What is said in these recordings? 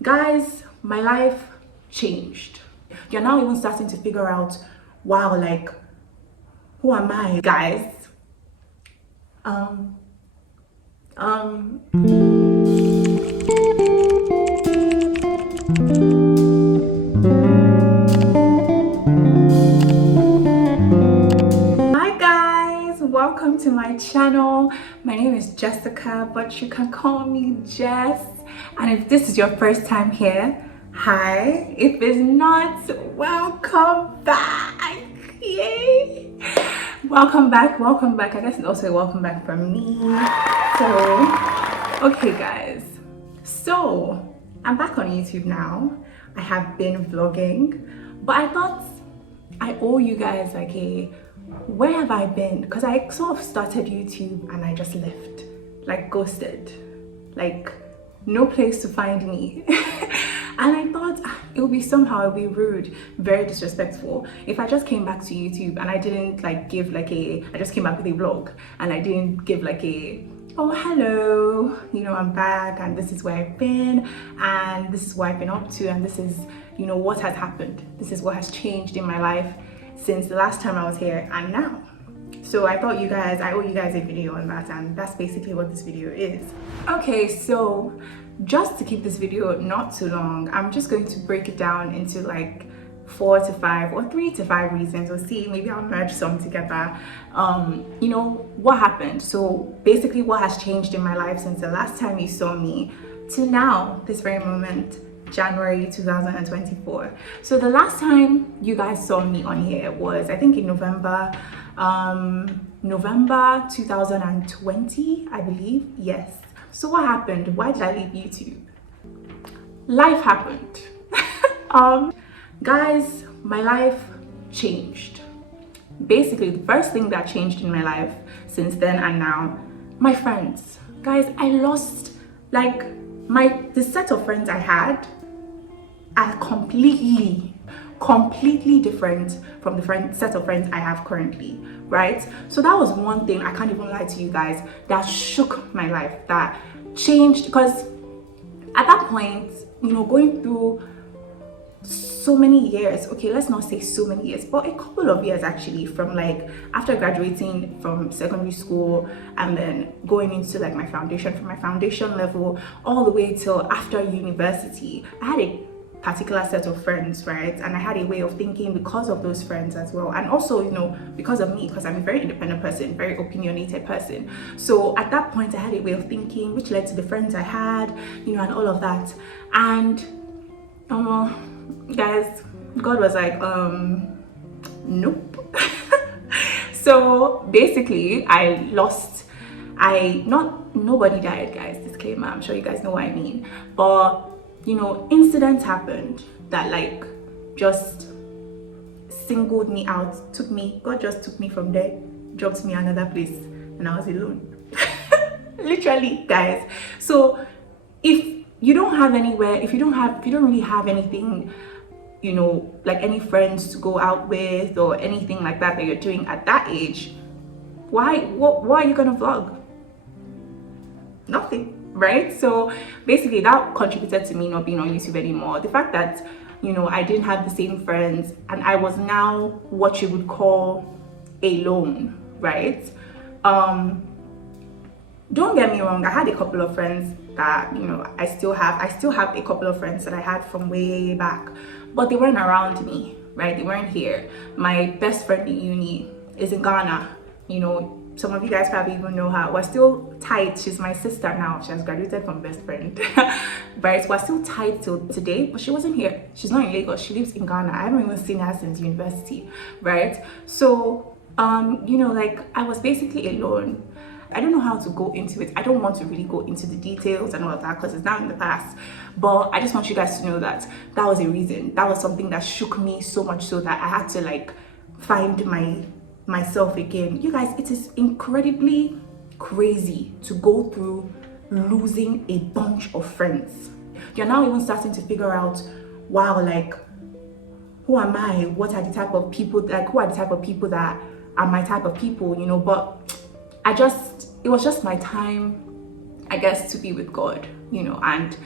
Guys, my life changed. You're now even starting to figure out, wow, like, who am I, guys? Um, um, Hi guys, welcome to my channel. My name is Jessica, but you can call me Jess. And if this is your first time here, hi. If it's not, welcome back. Yay! Welcome back, welcome back. I guess it's also a welcome back from me. So, okay guys. So, I'm back on YouTube now. I have been vlogging, but I thought I owe you guys like where have I been? Because I sort of started YouTube and I just left, like ghosted, like no place to find me. And I thought it would be somehow, it would be rude, very disrespectful if I just came back to YouTube and I didn't like give like I just came back with a vlog and I didn't give like oh hello, you know, I'm back and this is where I've been and this is what I've been up to and this is, you know, what has happened. This is what has changed in my life since the last time I was here and now. So I thought I owe you guys a video on that, and that's basically what this video is. Okay, so just to keep this video not too long, I'm just going to break it down into like 4 to 5 or 3 to 5 reasons. We'll see, maybe I'll merge some together. You know, what happened. So basically what has changed in my life since the last time you saw me to now, this very moment, January 2024. So the last time you guys saw me on here was I think in November 2020, I believe. Yes. So what happened? Why did I leave YouTube? Life happened. Guys, my life changed. Basically, the first thing that changed in my life since then and now, my friends. Guys, I lost like the set of friends I had are completely different from the set of friends I have currently, right? So that was one thing, I can't even lie to you guys, that shook my life, that changed, because at that point, you know, going through so many years, okay, let's not say so many years, but a couple of years actually, from like after graduating from secondary school and then going into like my foundation, from my foundation level all the way till after university, I had a particular set of friends, right? And I had a way of thinking because of those friends as well, and also, you know, because of me, because I'm a very independent person, very opinionated person. So at that point I had a way of thinking which led to the friends I had, you know, and all of that. And guys, God was like nope. So basically nobody died, guys, disclaimer, I'm sure you guys know what I mean, but you know, incidents happened that like just singled me out, God just took me from there, dropped me another place, and I was alone. Literally, guys. So if you don't have anywhere, if you don't really have anything, you know, like any friends to go out with or anything like that you're doing at that age, why are you gonna vlog? Nothing, right? So basically that contributed to me not being on YouTube anymore. The fact that, you know, I didn't have the same friends and I was now what you would call alone, right? Don't get me wrong, I had a couple of friends that, you know, I still have a couple of friends that I had from way back, but they weren't around me, right? They weren't here. My best friend in uni is in Ghana. You know, some of you guys probably even know her. We're still tight. She's my sister now. She has graduated from best friend. Right? We're still tight till today, but she wasn't here. She's not in Lagos. She lives in Ghana. I haven't even seen her since university, right? So, you know, like I was basically alone. I don't know how to go into it. I don't want to really go into the details and all of that because it's now in the past. But I just want you guys to know that that was a reason. That was something that shook me so much so that I had to like find myself again. You guys, it is incredibly crazy to go through losing a bunch of friends. You're now even starting to figure out, wow, like who am I? What are the type of people, like who are the type of people that are my type of people, you know? But it was just my time, I guess, to be with God, you know, and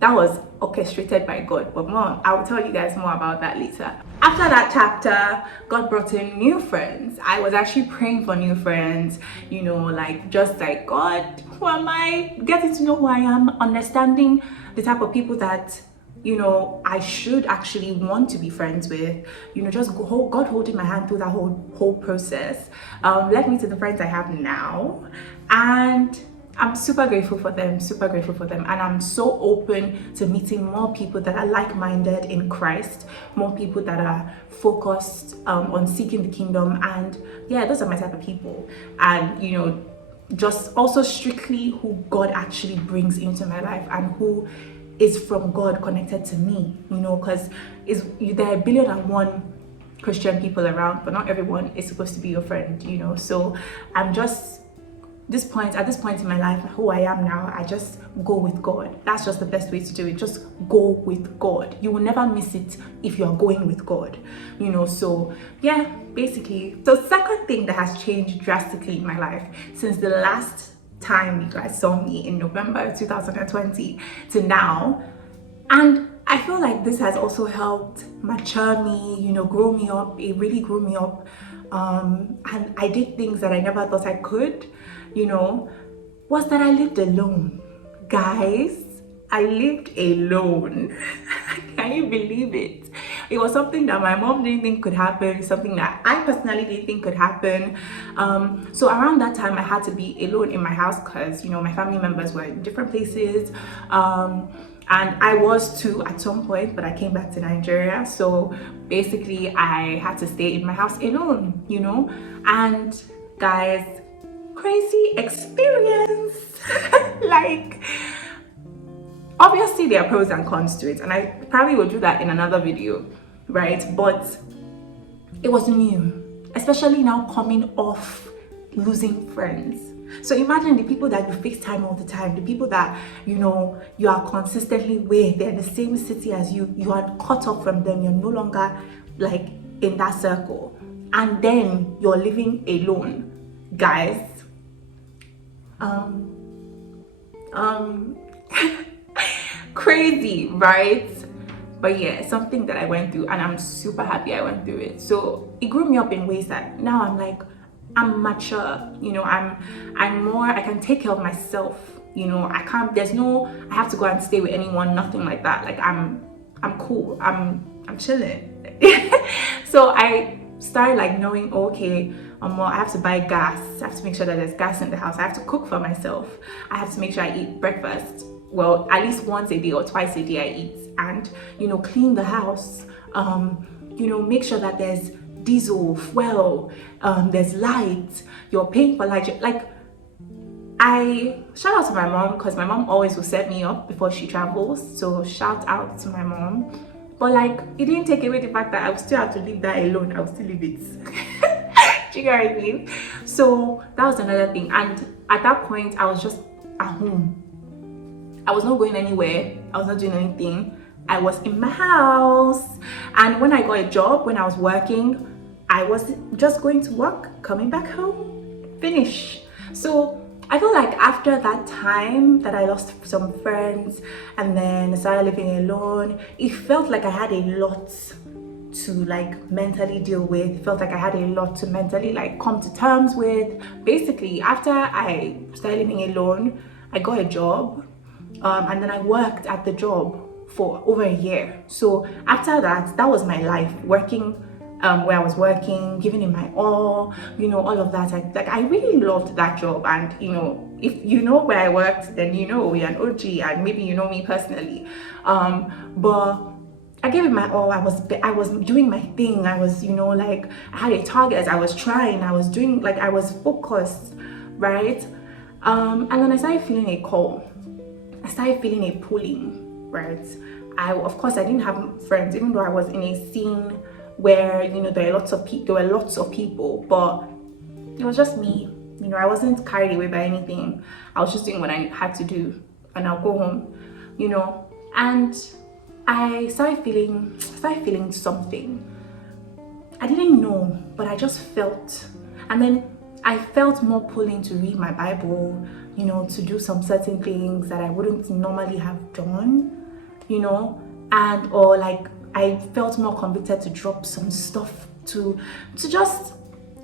that was orchestrated by God, but more, I will tell you guys more about that later. After that chapter, God brought in new friends. I was actually praying for new friends, you know, like just like, God, who am I? Getting to know who I am, understanding the type of people that, you know, I should actually want to be friends with, you know, just God holding my hand through that whole process led me to the friends I have now. And I'm super grateful for them, and I'm so open to meeting more people that are like-minded in Christ, more people that are focused on seeking the kingdom. And yeah, those are my type of people. And you know, just also strictly who God actually brings into my life and who is from God connected to me, you know, because there are 1,000,000,001 Christian people around, but not everyone is supposed to be your friend, you know. So I'm just at this point in my life, who I am now, I just go with God. That's just the best way to do it. Just go with God. You will never miss it if you're going with God, you know. So yeah, basically. So second thing that has changed drastically in my life since the last time you guys saw me in November 2020 to now, and I feel like this has also helped mature me, you know, grow me up. It really grew me up, and I did things that I never thought I could, you know, was that I lived alone. Guys, I lived alone. Can you believe it? It was something that my mom didn't think could happen, something that I personally didn't think could happen. So around that time, I had to be alone in my house because, you know, my family members were in different places. And I was too at some point, but I came back to Nigeria. So basically, I had to stay in my house alone, you know. And guys, crazy experience. Like, obviously there are pros and cons to it, and I probably will do that in another video, right? But it was new, especially now coming off losing friends. So imagine the people that you FaceTime all the time, the people that, you know, you are consistently with, they're in the same city as you, you are cut off from them, you're no longer like in that circle, and then you're living alone, guys. Crazy, right? But yeah, something that I went through, and I'm super happy I went through it. So it grew me up in ways that now I'm like, I'm mature, you know, I'm more, I can take care of myself, you know. I have to go and stay with anyone, nothing like that. Like I'm cool, I'm chilling. So I started like knowing, okay, I have to buy gas, I have to make sure that there's gas in the house, I have to cook for myself, I have to make sure I eat breakfast, well, at least once a day or twice a day I eat, and, you know, clean the house, you know, make sure that there's diesel, fuel, there's light, you're paying for light. Like, I shout out to my mom because my mom always will set me up before she travels, so shout out to my mom. But like, it didn't take away the fact that I would still have to leave that alone. I would still leave it. Do you get what I mean? So that was another thing. And at that point, I was just at home. I was not going anywhere. I was not doing anything. I was in my house. And when I got a job, when I was working, I was just going to work, coming back home, finish. So I feel like after that time that I lost some friends and then started living alone, it felt like I had a lot to like mentally deal with. It felt like I had a lot to mentally like come to terms with. Basically, after I started living alone, I got a job, and then I worked at the job for over a year. So after that, that was my life, working where I was working, giving it my all, you know, all of that. I really loved that job. And you know, if you know where I worked, then you know we're an OG, and maybe you know me personally. But I gave it my all. I was doing my thing. I was, you know, like I had a target. I was trying. I was doing, like, I was focused, right? And then I started feeling a call. I started feeling a pulling, right? Of course, I didn't have friends, even though I was in a scene where, you know, there were lots of people, but it was just me. You know, I wasn't carried away by anything. I was just doing what I had to do, and I'll go home, you know. And I started feeling something. I didn't know, but I just felt. And then I felt more pulling to read my Bible, you know, to do some certain things that I wouldn't normally have done. you know, and or like I felt more convicted to drop some stuff to just,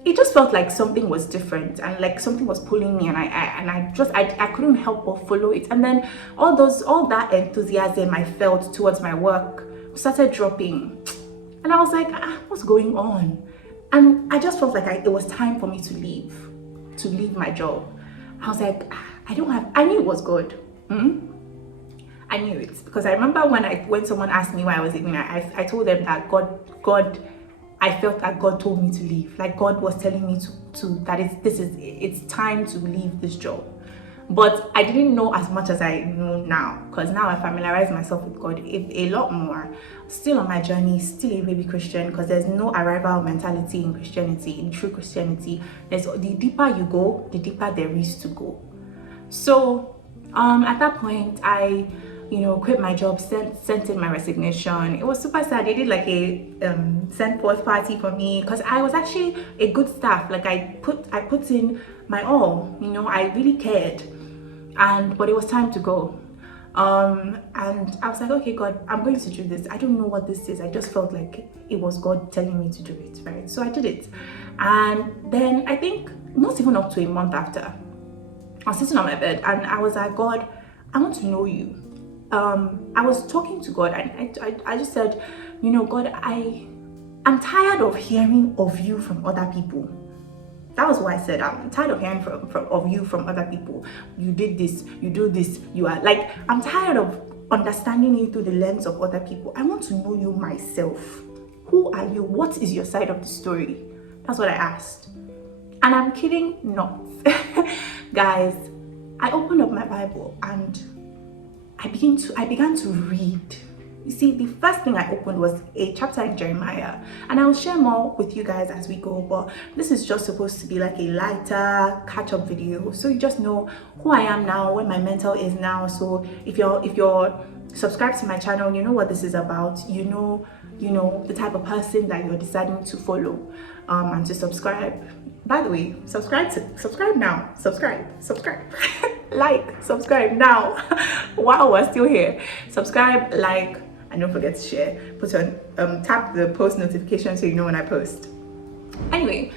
it just felt like something was different and like something was pulling me, and I couldn't help but follow it. And then all that enthusiasm I felt towards my work started dropping, and I was like, what's going on? And I just felt like it was time for me to leave my job. I was like, I knew it was good. I knew it, because I remember when someone asked me why I was leaving, I told them that God, I felt that God told me to leave. Like God was telling me it's time to leave this job. But I didn't know as much as I know now, because now I familiarize myself with God a lot more. Still on my journey, still a baby Christian, because there's no arrival mentality in Christianity, in true Christianity. The deeper you go, the deeper there is to go. So at that point, I quit my job, sent in my resignation. It was super sad. They did like a send forth party for me, because I was actually a good staff. Like I put in my all, I really cared, but it was time to go. And I was like, okay, God, I'm going to do this. I don't know what this is. I just felt like it was God telling me to do it, right? So I did it. And then I think not even up to a month after, I was sitting on my bed and I was like, God, I want to know you. I was talking to God, and I just said, God, I'm tired of hearing of you from other people. That was what I said. I'm tired of hearing of you from other people. You did this, you do this, you are like, I'm tired of understanding you through the lens of other people. I want to know you myself. Who are you? What is your side of the story? That's what I asked. And I'm kidding not. Guys, I opened up my Bible and I began to read. You see, the first thing I opened was a chapter in Jeremiah, and I will share more with you guys as we go, but this is just supposed to be like a lighter catch-up video, so you just know who I am now, where my mental is now. So if you're subscribed to my channel, you know what this is about. You know the type of person that you're deciding to follow, and to subscribe. By the way, subscribe now. Subscribe. Like, subscribe now while we're still here. Subscribe, like, and don't forget to share. Put on tap the post notification so you know when I post. Anyway,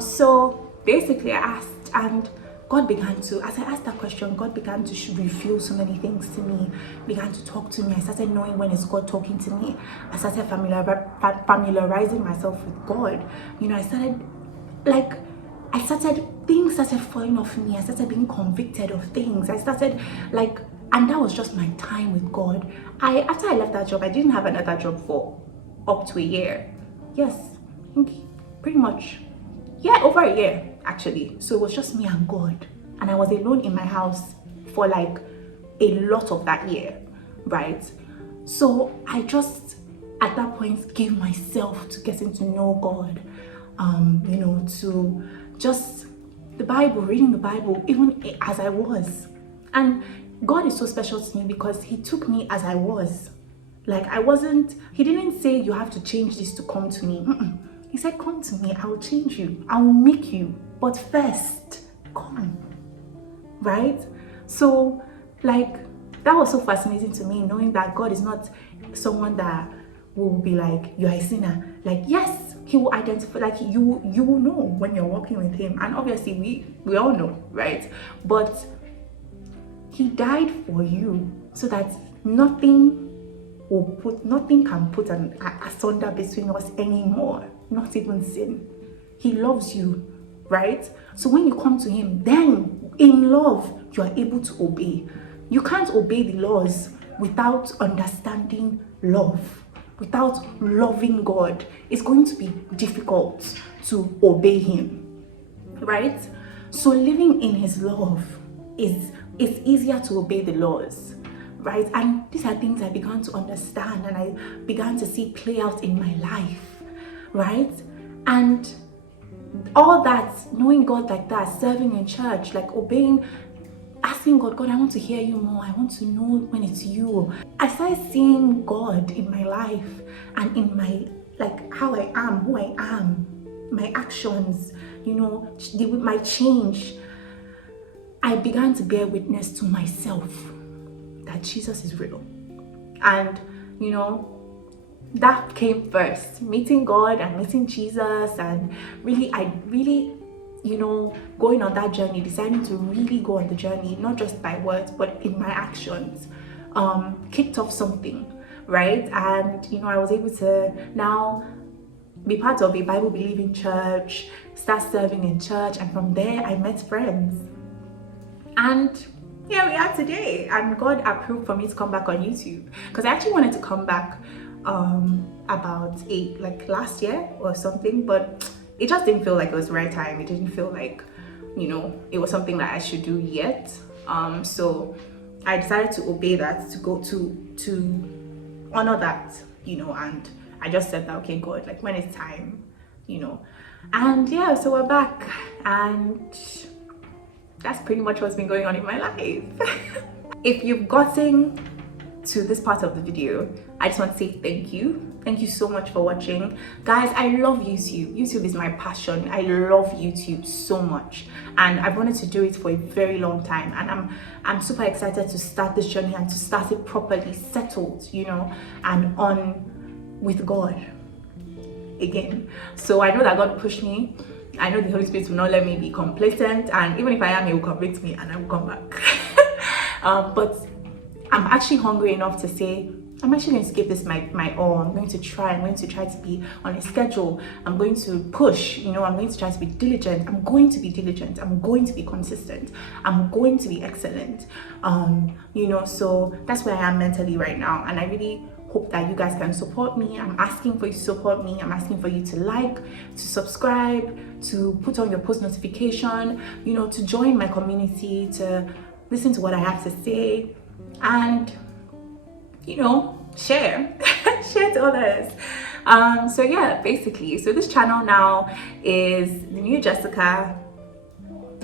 so basically I asked, and God began to, as I asked that question, God began to reveal so many things to me, began to talk to me. I started knowing when it's God talking to me. I started familiarizing myself with God. Things started falling off me. I started being convicted of things. And that was just my time with God. After I left that job, I didn't have another job for up to a year. Yes, pretty much. Yeah, over a year actually. So it was just me and God. And I was alone in my house for like a lot of that year, right? So I just, at that point, gave myself to getting to know God, to just the Bible, reading the Bible, even as I was. And God is so special to me because he took me as I was. Like he didn't say you have to change this to come to me. He said, come to me, I will change you, I will make you, but first, come, right? So like, that was so fascinating to me, knowing that God is not someone that will be like, you're a sinner. Like, yes, he will identify, like you will know when you're walking with him. And obviously we all know, right? But he died for you so that nothing can put an asunder between us anymore, not even sin. He loves you, right? So when you come to him, then in love, you are able to obey. You can't obey the laws without understanding love. Without loving God, it's going to be difficult to obey him, right? So living in his love is easier to obey the laws, right? And these are things I began to understand and I began to see play out in my life, right? And all that, knowing God like that, serving in church, like obeying, asking God, I want to hear you more. I want to know when it's you. I started seeing God in my life and in my, like, how I am, who I am, my actions, my change. I began to bear witness to myself that Jesus is real. And you know, that came first, meeting God and meeting Jesus, and I really, you know, going on that journey, deciding to really go on the journey, not just by words but in my actions, kicked off something, right? And you know, I was able to now be part of a Bible believing church, start serving in church, and from there I met friends. And here we are today, and God approved for me to come back on YouTube, because I actually wanted to come back about like last year or something, but it just didn't feel like it was the right time. It didn't feel like, you know, it was something that I should do yet. So I decided to obey that, to go to honor that, you know, and I just said that, okay, God, like when it's time, you know. And yeah, so we're back, and that's pretty much what's been going on in my life. If you've gotten to this part of the video, I just want to say thank you. Thank you so much for watching. Guys, I love YouTube. YouTube is my passion. I love YouTube so much, and I've wanted to do it for a very long time, and I'm super excited to start this journey and to start it properly, settled, you know, and on with God again. So I know that God pushed me. I know the Holy Spirit will not let me be complacent, and even if I am, He will convict me and I will come back. But I'm actually hungry enough to say, I'm actually going to give this my all. I'm going to try to be on a schedule. I'm going to push, you know, I'm going to try to be diligent. I'm going to be diligent. I'm going to be consistent. I'm going to be excellent. You know, so that's where I am mentally right now, and I really hope that you guys can support me. I'm asking for you to support me. I'm asking for you to like, to subscribe, to put on your post notification, you know, to join my community, to listen to what I have to say, and you know, share share to others. So yeah, basically, so this channel now is the new Jessica,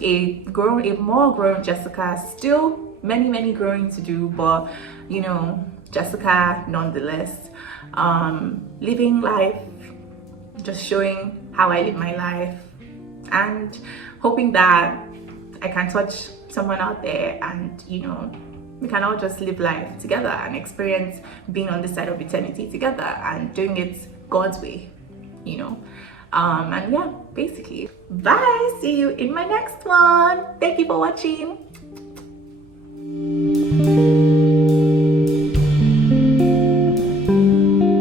a more grown Jessica, still many growing to do, but you know, Jessica nonetheless, living life, just showing how I live my life, and hoping that I can touch someone out there, and you know, we can all just live life together and experience being on this side of eternity together and doing it God's way, you know. And yeah, basically, bye. See you in my next one. Thank you for watching.